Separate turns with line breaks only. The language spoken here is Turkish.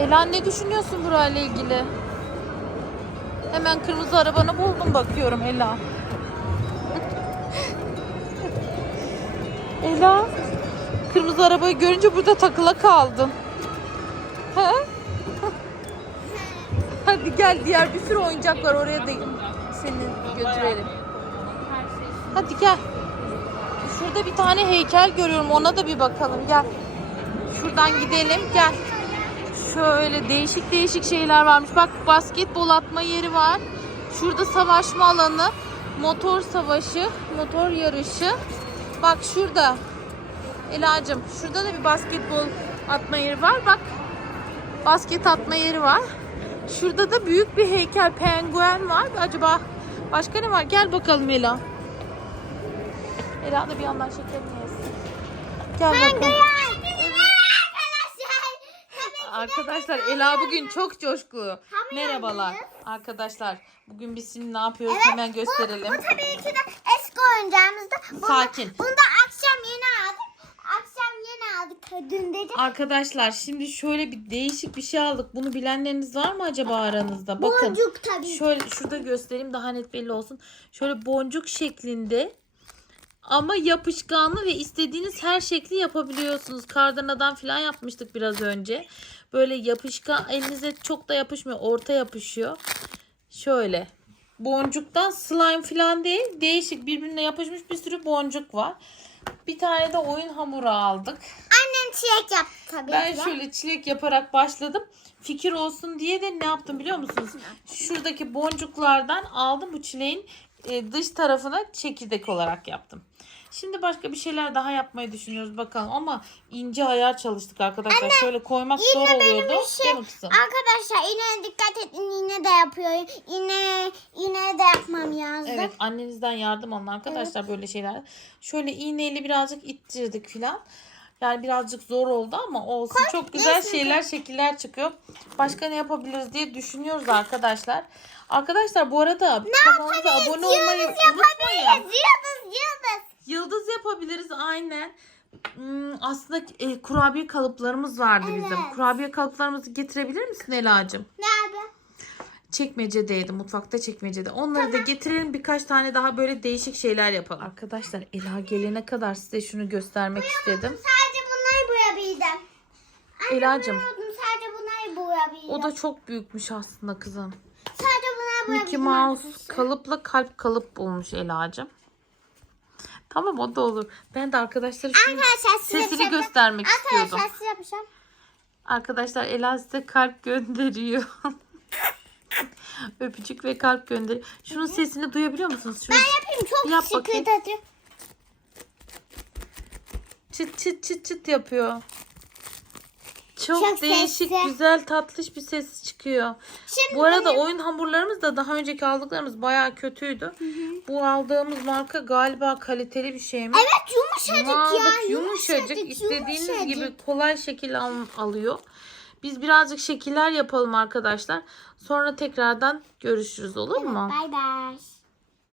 Ela ne düşünüyorsun burayla ilgili? Hemen kırmızı arabanı buldum bakıyorum Ela. Ela. Kırmızı arabayı görünce burada takıla kaldın. He? Hadi gel diğer bir sürü oyuncak var oraya da seni götürelim. Hadi gel. Şurada bir tane heykel görüyorum ona da bir bakalım gel. Şuradan gidelim gel. Şöyle değişik değişik şeyler varmış. Bak basketbol atma yeri var. Şurada savaşma alanı, motor savaşı, motor yarışı. Bak şurada. Elacığım şurada da bir basketbol atma yeri var. Bak basket atma yeri var. Şurada da büyük bir heykel penguen var. Acaba başka ne var? Gel bakalım Ela. Ela da bir yandan şekerini yesin. Gel bakalım. Arkadaşlar Ela bugün çok coşkulu. Merhabalar arkadaşlar. Bugün biz şimdi ne yapıyoruz hemen gösterelim.
Bu, bu tabii ki de eski oyuncağımızda. Bunu,
Sakin.
Bunu da akşam yeni aldık. Akşam yeni aldık. Dün de
Arkadaşlar şimdi şöyle bir değişik bir şey aldık. Bunu bilenleriniz var mı acaba aranızda? Bakın.
boncuk tabii.
Şöyle şurada göstereyim daha net belli olsun. Şöyle boncuk şeklinde ama yapışkanlı ve istediğiniz her şekli yapabiliyorsunuz. Kardanadan falan yapmıştık biraz önce. Böyle yapışkan elinize çok da yapışmıyor. Orta yapışıyor. Şöyle. Boncuktan slime falan değil. Değişik birbirine yapışmış bir sürü boncuk var. Bir tane de oyun hamuru aldık.
Annem çilek yaptı tabii
Ben
ki.
şöyle çilek yaparak başladım. Fikir olsun diye de ne yaptım biliyor musunuz? Şuradaki boncuklardan aldım bu çileğin e, dış tarafına çekirdek olarak yaptım. Şimdi başka bir şeyler daha yapmayı düşünüyoruz bakalım ama ince ayar çalıştık arkadaşlar. Şöyle koymak zor oluyordu.
işim.
Değil mi kızım?
Arkadaşlar yine dikkat edin yine de yapıyor. Yine yine de yapmam lazım.
Evet annenizden yardım alın arkadaşlar böyle şeyler. Şöyle iğneyle birazcık ittirdik filan. Yani birazcık zor oldu ama olsun. Çok güzel şeyler, şekiller çıkıyor. Başka ne yapabiliriz diye düşünüyoruz arkadaşlar. Arkadaşlar bu arada kanalımıza abone olmayı unutmayın.
Yıldız yıldız.
Yıldız yapabiliriz aynen. Hmm, aslında e, kurabiye kalıplarımız vardı bizim.
Evet.
Kurabiye kalıplarımızı getirebilir misin Ela'cığım? Çekmecedeydi. Mutfakta çekmecede. Onları da getirelim. Birkaç tane daha böyle değişik şeyler yapalım. Arkadaşlar Ela gelene kadar size şunu göstermek istedim.
Sadece bunları boyabildim. Anne
Ela'cığım
boyamadım, Sadece bunları boyabildim.
o da çok büyükmüş aslında kızım.
Sadece bunları boyabildim.
Mickey Mouse
arkadaşlar.
kalıpla kalp kalıp bulmuş Ela'cığım. Tamam o da olur. Ben de arkadaşlara şimdi
Arkadaşlar size
sesini
şaka-
göstermek istiyordum.
Arkadaşlar size yapacağım.
Arkadaşlar Ela size kalp gönderiyor. Öpücük ve kalp gönderiyor. Şunun sesini duyabiliyor musunuz? Şunu
Yapayım çok
Yap bakayım.
tadı.
çıt çıt çıt çıt yapıyor. Çok,
Çok
değişik,
sesli.
güzel, tatlış bir ses çıkıyor.
Şimdi
Bu arada
benim-
oyun hamurlarımız da daha önceki aldıklarımız bayağı kötüydü. Bu aldığımız marka galiba kaliteli bir şey mi?
Evet yumuşacık
Bunu
ya.
aldık yumuşacık. İstediğiniz
yumuşacık.
gibi kolay şekil al- alıyor. Biz birazcık şekiller yapalım arkadaşlar. Sonra tekrardan görüşürüz olur mu?
Bay bay.